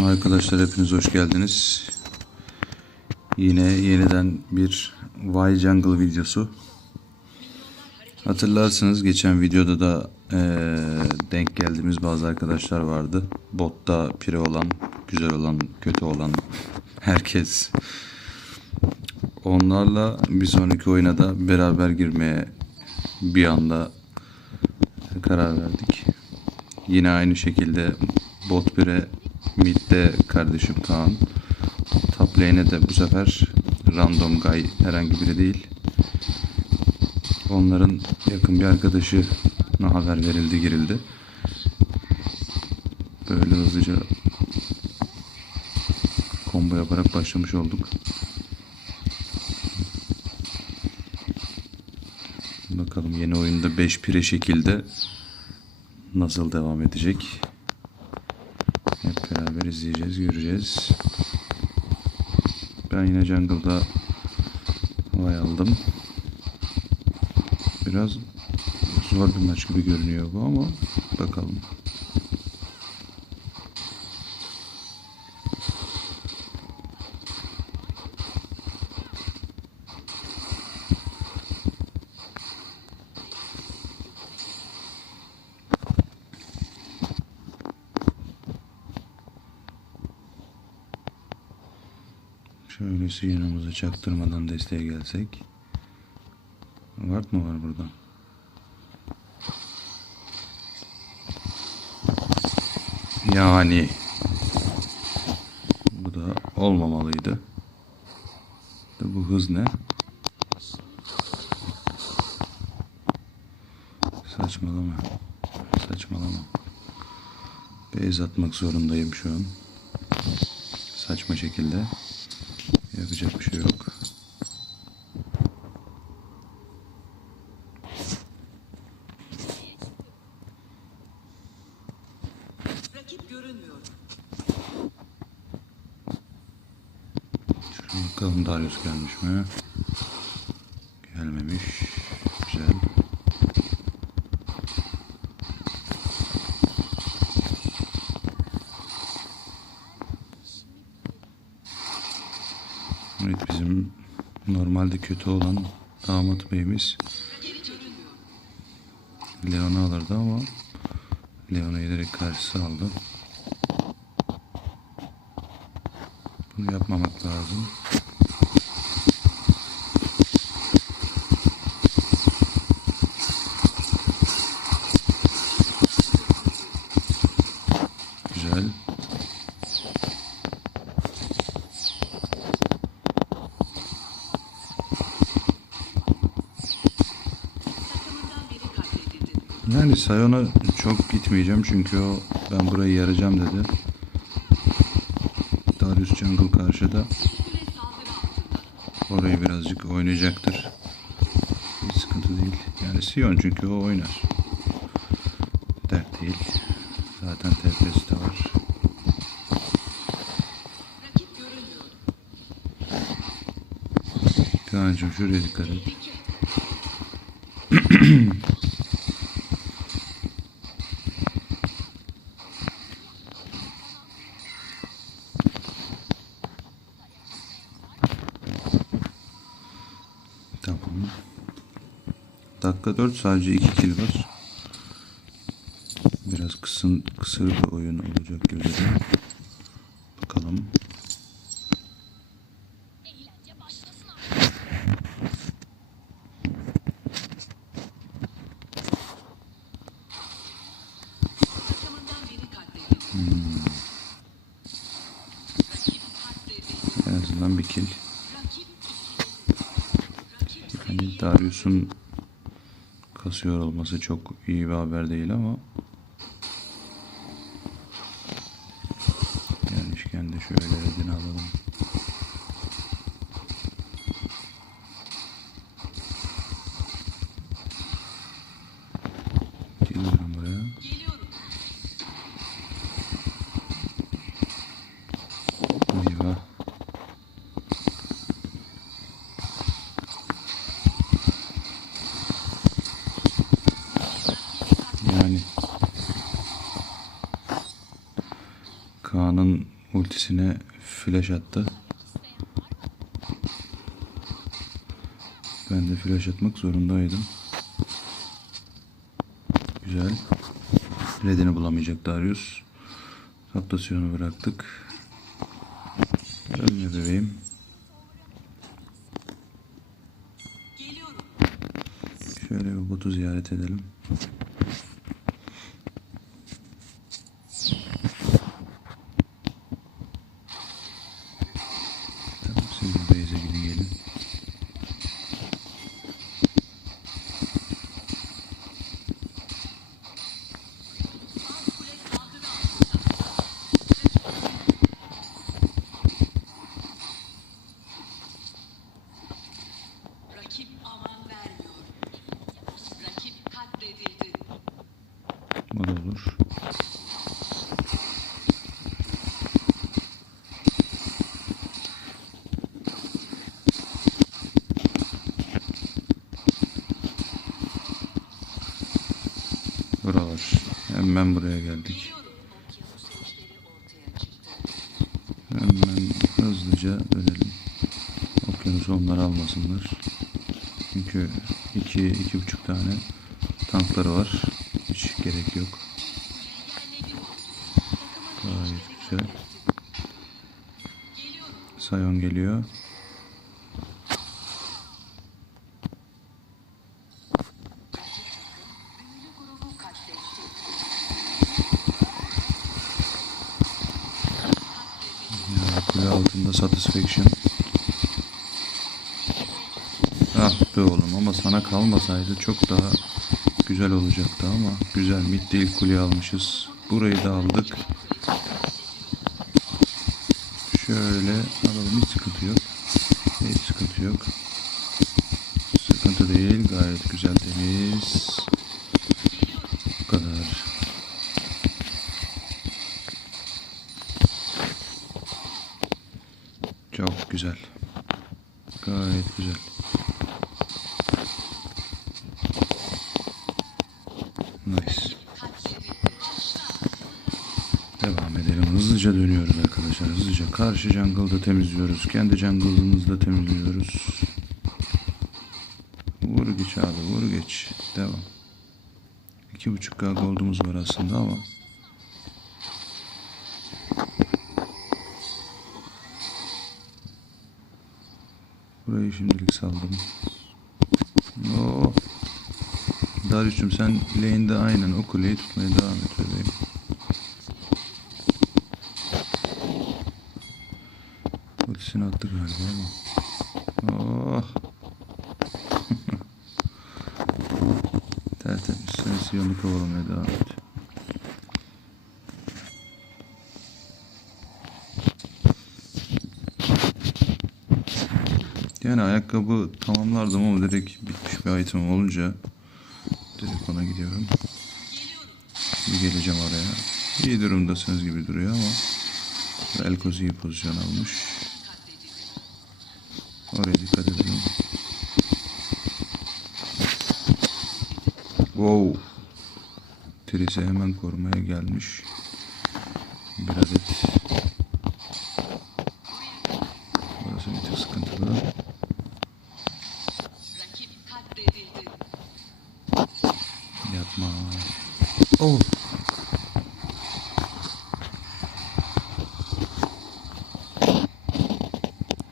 Arkadaşlar hepiniz hoş geldiniz. Yine yeniden bir Why Jungle videosu. Hatırlarsınız geçen videoda da eee, denk geldiğimiz bazı arkadaşlar vardı. Botta pire olan, güzel olan, kötü olan herkes. Onlarla bir sonraki oyuna da beraber girmeye bir anda karar verdik. Yine aynı şekilde bot 1'e midde kardeşim Kaan. Top lane'e de bu sefer random guy herhangi biri değil. Onların yakın bir arkadaşına haber verildi girildi. Böyle hızlıca combo yaparak başlamış olduk. Bakalım yeni oyunda 5 pire şekilde nasıl devam edecek? Beraber izleyeceğiz, göreceğiz. Ben yine jungle'da vay aldım. Biraz zor bir maç gibi görünüyor bu ama bakalım. Şöylesi yanımıza çaktırmadan desteğe gelsek. Vart mı var burada? Yani bu da olmamalıydı. Bu hız ne? Saçmalama. Saçmalama. Beyz atmak zorundayım şu an. Saçma şekilde. Yapacak bir şey yok. Rakip görünmüyor. Bakalım Darius gelmiş mi? Gelmemiş. Güzel. Evet bizim normalde kötü olan damat beyimiz Leon'u alırdı ama Leon'u direkt karşısı aldı. Bunu yapmamak lazım. Güzel. Takımından biri katledildi. Yani Sayon'a çok gitmeyeceğim çünkü o ben burayı yaracağım dedi. Darius Jungle karşıda. Orayı birazcık oynayacaktır. Hiç sıkıntı değil. Yani Sion çünkü o oynar. Dert değil. Zaten TP'si de var. Kaan'cığım şuraya dikkat et. Dakika 4 sadece 2 kill var. Biraz kısın, kısır bir oyun olacak duruyor. Bakalım. Katledildi. En azından bir kill. Hani Darius'un kasıyor olması çok iyi bir haber değil ama gelmişken de şöyle redini alalım. Geliyorum buraya. geliyorum. Eyvah. Yani Kaan'ın ultisine flash attı. Ben de flash atmak zorundaydım. Güzel. Redini bulamayacak Darius. Taptasyonu bıraktık. Ölme bebeğim. Şöyle bir botu ziyaret edelim. Tamam siz bir base'e gidin gelin. Alt kule saldırı altında. Rakip aman vermiyor. Rakip katledildi. O da olur. Buralar. Hemen buraya geldik. Hemen hızlıca dönelim. Okyanusu onlar almasınlar. Çünkü iki, iki buçuk tane tankları var. Hiç gerek yok. Gayet güzel. Sayon geliyor. Be oğlum ama sana kalmasaydı çok daha güzel olacaktı ama güzel mid değil kule almışız. Burayı da aldık. Şöyle alalım hiç sıkıntı yok. Hiç sıkıntı yok. Sıkıntı değil gayet güzel temiz. Bu kadar. Çok güzel. Gayet güzel. Nice. Devam edelim. Hızlıca dönüyoruz arkadaşlar. Hızlıca. Karşı jungle'da temizliyoruz. Kendi jungle'ımızda temizliyoruz. Vur geç abi vur geç. Devam. 2.5k gold'umuz var aslında ama. Burayı şimdilik saldım. Oo. Darius'cum sen lane'de aynen o kuleyi tutmaya devam et bebeğim. Ultisini attı galiba ama. Oh. Tertemiz. Sen Siyon'u kovalamaya devam et. Yani ayakkabı tamamlardım ama direkt bitmiş bir item olunca direkt ona gidiyorum. Bir geleceğim oraya. İyi durumdasınız gibi duruyor ama Elkoz iyi pozisyon almış. Oraya dikkat edelim. Wow. Trise hemen korumaya gelmiş. Bir adet. Burası bir tık sıkıntılı. Yapma. Oh.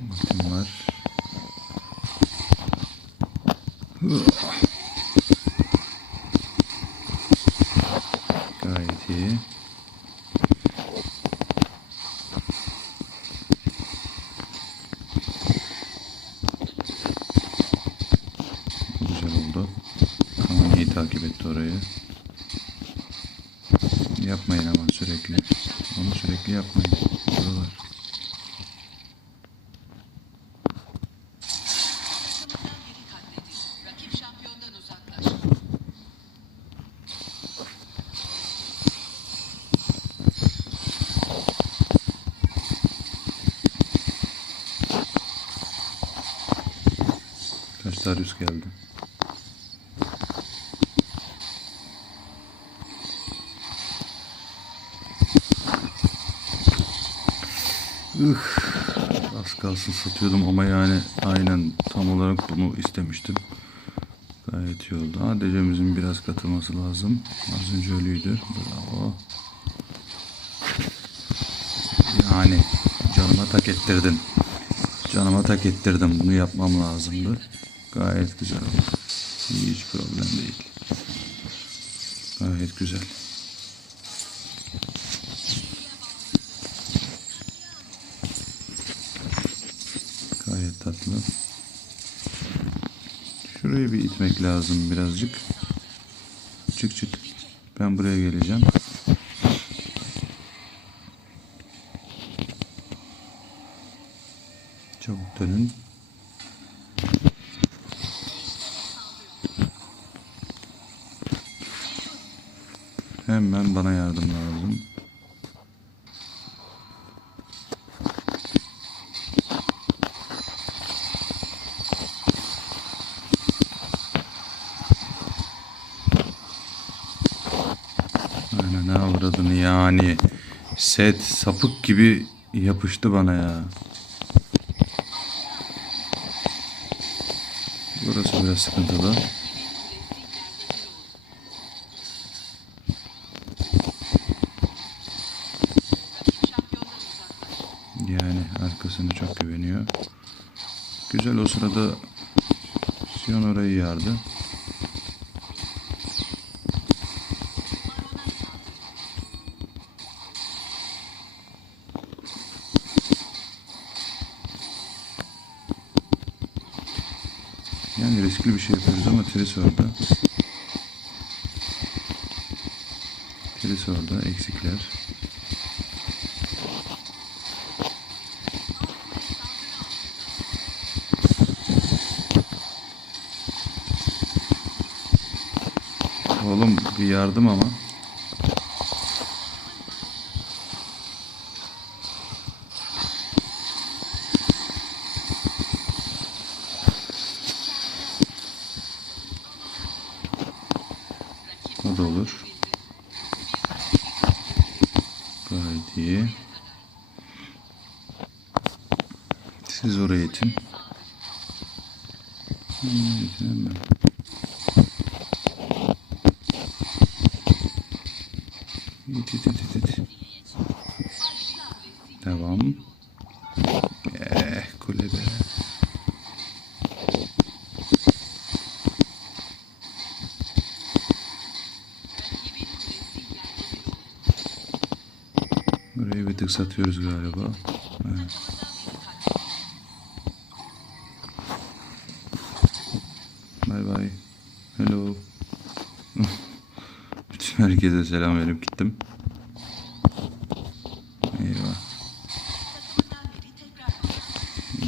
Bakın var. Gayet iyi. Güzel oldu. Kaan iyi takip etti orayı. Yapmayın ama sürekli. Onu sürekli yapmayın. Buralar. Kaç Darius geldi. Üh, az kalsın satıyordum ama yani aynen tam olarak bunu istemiştim. Gayet iyi oldu. ADC'mizin biraz katılması lazım. Az önce ölüydü. Bravo. Yani canıma tak ettirdin. Canıma tak ettirdim. Bunu yapmam lazımdı. Gayet güzel oldu. Hiç problem değil. Gayet güzel. Gayet tatlı. Şurayı bir itmek lazım birazcık. Çık çık. Ben buraya geleceğim. Çabuk dönün. Hemen bana yardım lazım. Aynen ne avradını yani. Set sapık gibi yapıştı bana ya. Burası biraz sıkıntılı. Yani arkasını çok güveniyor. Güzel o sırada Sion orayı yardı. Riskli bir şey yapıyoruz ama Tris orada. Tris orada eksikler. Oğlum bir yardım ama. O da olur. Gayet iyi. Siz oraya itin. Burayı bir tık satıyoruz galiba. Evet. Bye bye. Hello. Bütün herkese selam verip gittim. Eyvah. Takımından biri tekrar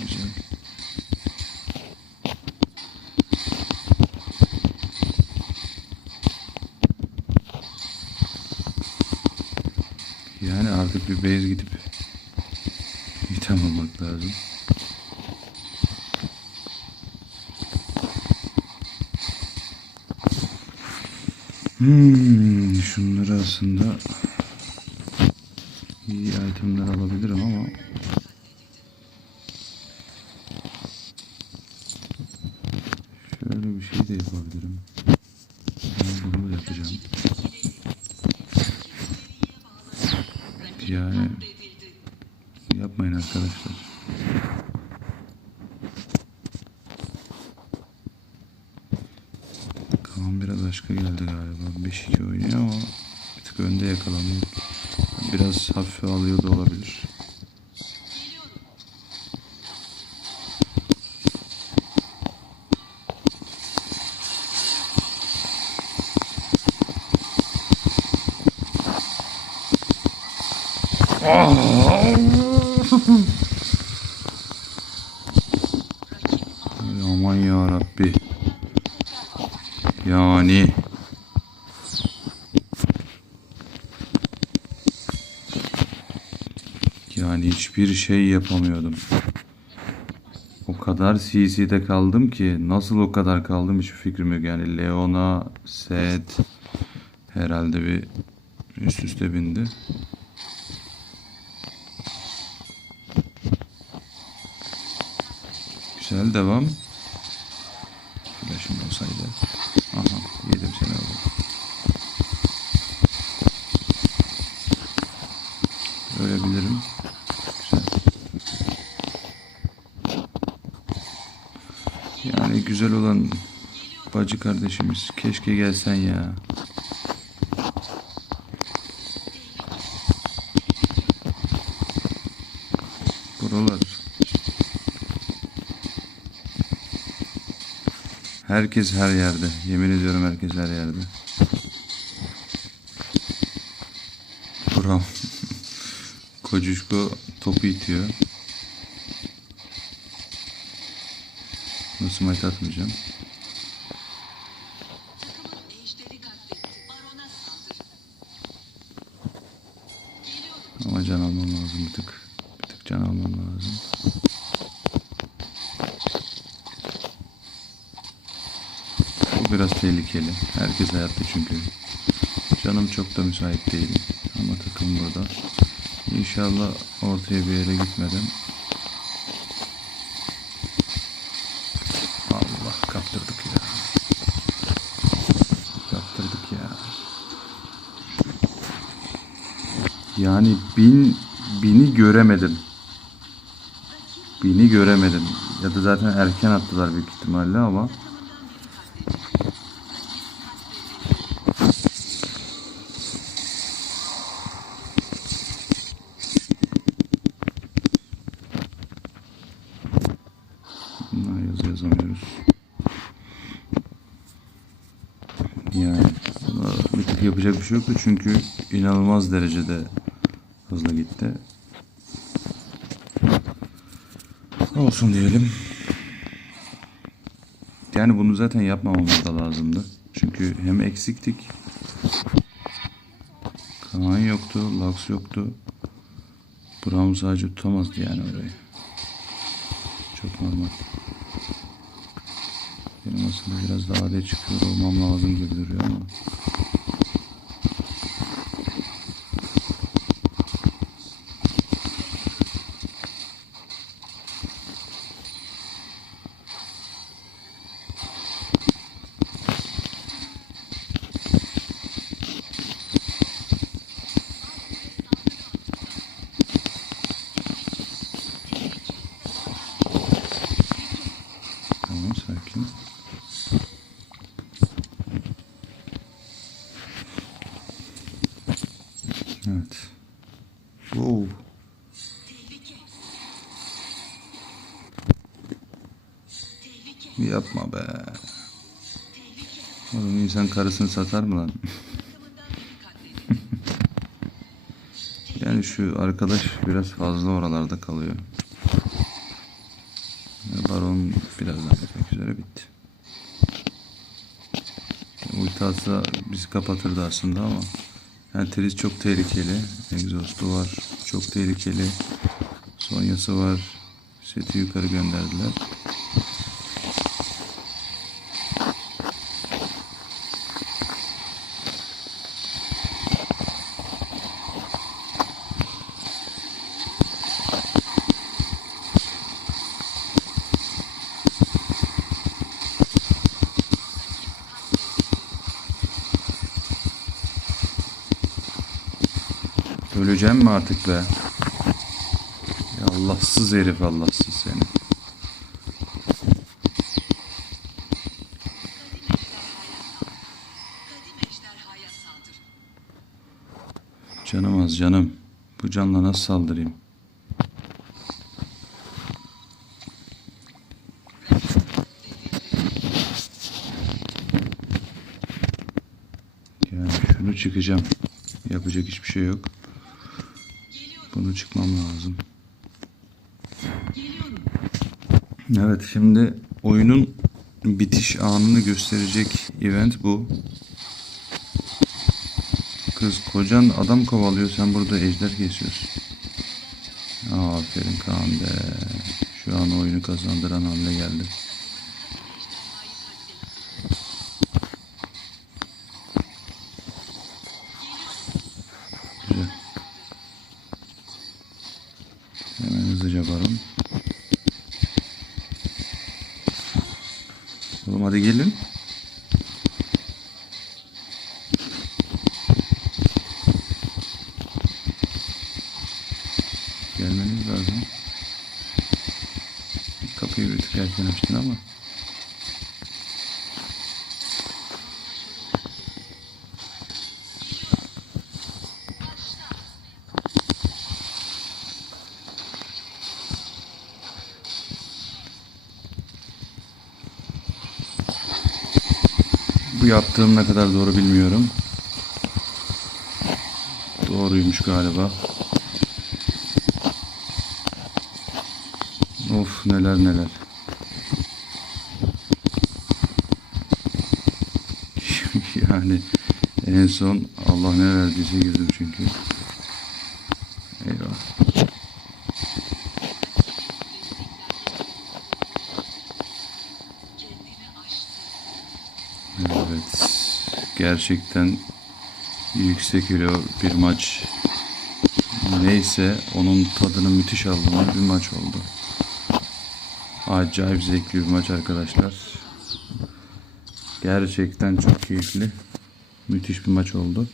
Güzel. Yani artık bir base gidip item almak lazım. Hmm, şunları aslında iyi itemler alabilirim ama Şöyle bir şey de yapabilirim. Ben bunu yapacağım. Yani yapmayın arkadaşlar. Kaan biraz başka geldi galiba. 5-2 oynuyor ama bir tık önde yakalanıyor. Biraz hafife alıyor da olabilir. Ay hiçbir şey yapamıyordum. O kadar CC'de kaldım ki nasıl o kadar kaldım hiç fikrim yok. Yani Leona, Set herhalde bir üst üste bindi. Güzel devam. Bacı kardeşimiz. Keşke gelsen ya. Buralar. Herkes her yerde. Yemin ediyorum herkes her yerde. Buram. Kocuşko topu itiyor. Nasıl maç atmayacağım. Takımın ejderi katletti. Barona saldır. Geliyorum. Ama can almam lazım bir tık. Bir tık can almam lazım. Bu biraz tehlikeli. Herkes hayatta çünkü. Canım çok da müsait değil. Ama takım burada. İnşallah ortaya bir yere gitmeden. Allah kaptırdık ya. Kaptırdık ya. Yani bin bini göremedim. Bini göremedim. Ya da zaten erken attılar büyük ihtimalle ama Bunlar yazı yazamıyoruz. Yani buna bir tık yapacak bir şey yoktu çünkü inanılmaz derecede hızlı gitti. Olsun diyelim. Yani bunu zaten yapmamamız da lazımdı. Çünkü hem eksiktik. Kaan yoktu, Lux yoktu. Brown sadece tutamazdı yani orayı. Çok normal. Benim aslında biraz daha AD çıkıyor olmam lazım gibi duruyor ama. Yapma be. Oğlum insan karısını satar mı lan? Yani şu arkadaş biraz fazla oralarda kalıyor. Baron birazdan bitmek üzere bitti. Ulti atsa bizi kapatırdı aslında ama yani Tris çok tehlikeli. Exhaust'u var. Çok tehlikeli. Sonya'sı var. Seti yukarı gönderdiler. Mi artık be? Ya Allahsız herif Allahsız seni. Canım az canım. Bu canla nasıl saldırayım? Yani şunu çıkacağım. Yapacak hiçbir şey yok. Bunu çıkmam lazım. Geliyorum. Evet şimdi oyunun bitiş anını gösterecek event bu. Kız kocan adam kovalıyor sen burada ejder kesiyorsun. Aferin Kaan be. Şu an oyunu kazandıran hamle geldi. Güzel. Hemen hızlıca baron. Oğlum hadi gelin. Gelmeniz lazım. Kapıyı bir tık erken açtın ama. Bu yaptığım ne kadar doğru bilmiyorum. Doğruymuş galiba. Of neler neler. yani en son Allah ne verdiyse girdim çünkü. Gerçekten yüksek kilo bir maç. Neyse onun tadını müthiş aldığımız bir maç oldu. Acayip zevkli bir maç arkadaşlar. Gerçekten çok keyifli. Müthiş bir maç oldu.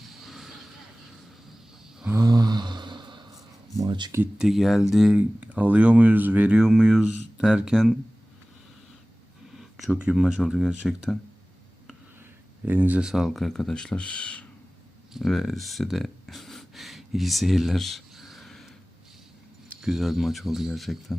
Ah, maç gitti geldi. Alıyor muyuz, veriyor muyuz derken çok iyi bir maç oldu gerçekten. Elinize sağlık arkadaşlar. Ve size de iyi seyirler. Güzel bir maç oldu gerçekten.